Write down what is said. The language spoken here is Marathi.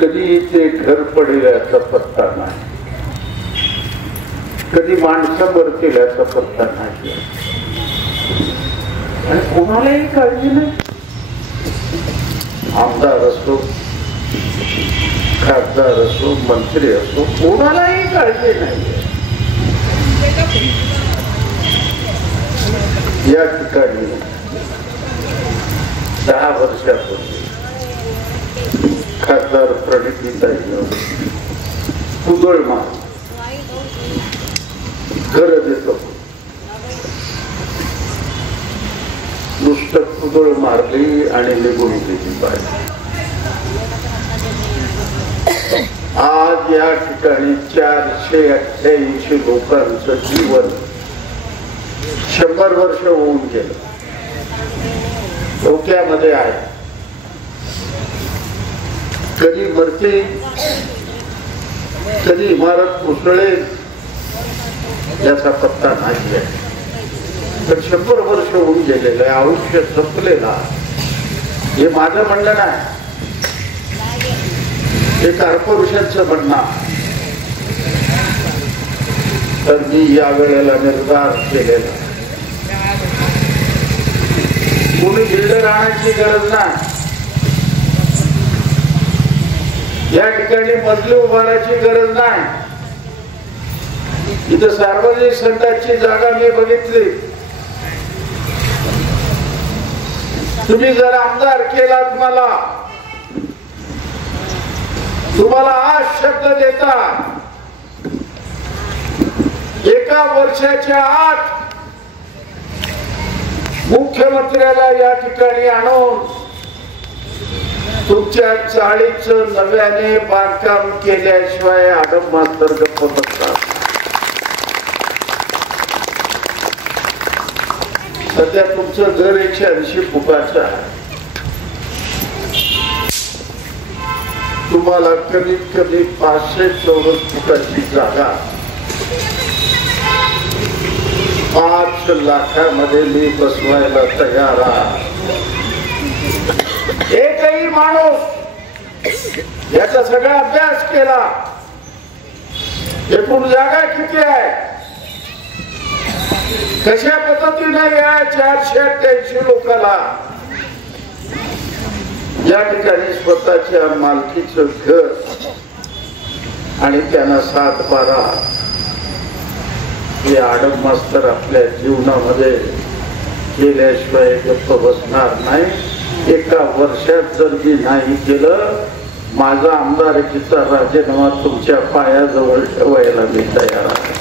कधी ते घर पडेल याचा पत्ता नाही, कधी माणसं मरतील याचा पत्ता नाही, आणि कोणालाही काळजी नाही. आमदार असो, खासदार असो, मंत्री असो, कोणालाही काळजी नाही. या ठिकाणी 10 वर्षापूर्वी खासदार प्रणितीताईंनी कुदळ मार घर देतो, नुसतं कुदळ मारली आणि निघून गेली पाहिजे. आज या ठिकाणी 488 लोकांचं जीवन 100 वर्ष होऊन गेलं. धोक्यामध्ये आहे. कधी मरते, कधी इमारत कोसळेल याचा पत्ता नाही आहे. पण 100 वर्ष होऊन गेलेलं आहे, आयुष्य संपलेलं. हे माझं म्हणणं नाही, हे कॉर्पोरेशनचं म्हणणं. तर मी या वेळेला निर्धार केलेला, कोणी बिल्डर आणायची गरज नाही. या ठिकाणी मजले उभारायची गरज नाही. इथं सार्वजनिक संघाची जागा मी बघितली. तुम्ही जर आमदार केलात मला, तुम्हाला आज शब्द देता, 1 वर्षाच्या आत मुख्यमंत्र्याला या ठिकाणी आणून तुमच्या चाळीचं नव्याने बांधकाम केल्याशिवाय आडम मास्तर गप्प बसतात. सध्या तुमचं घर 180 फुटाचं आहे. तुम्हाला कमीत कमी 500 चौरस फुटाची जागा 5 लाखामध्ये मी बसवायला तयार आहे. एकही माणूस याचा सगळा अभ्यास केला. एकूण जागा किती आहे, कशा पद्धतीने या 488 लोकांना या ठिकाणी स्वतःच्या मालकीचं घर आणि त्यांना 7-12 हे आडम मास्तर आपल्या जीवनामध्ये केल्याशिवाय गप्प बसणार नाही. 1 वर्षात जर मी नाही केलं, माझा आमदारकीचा राजीनामा तुमच्या पायाजवळ ठेवायला मी तयार आहे.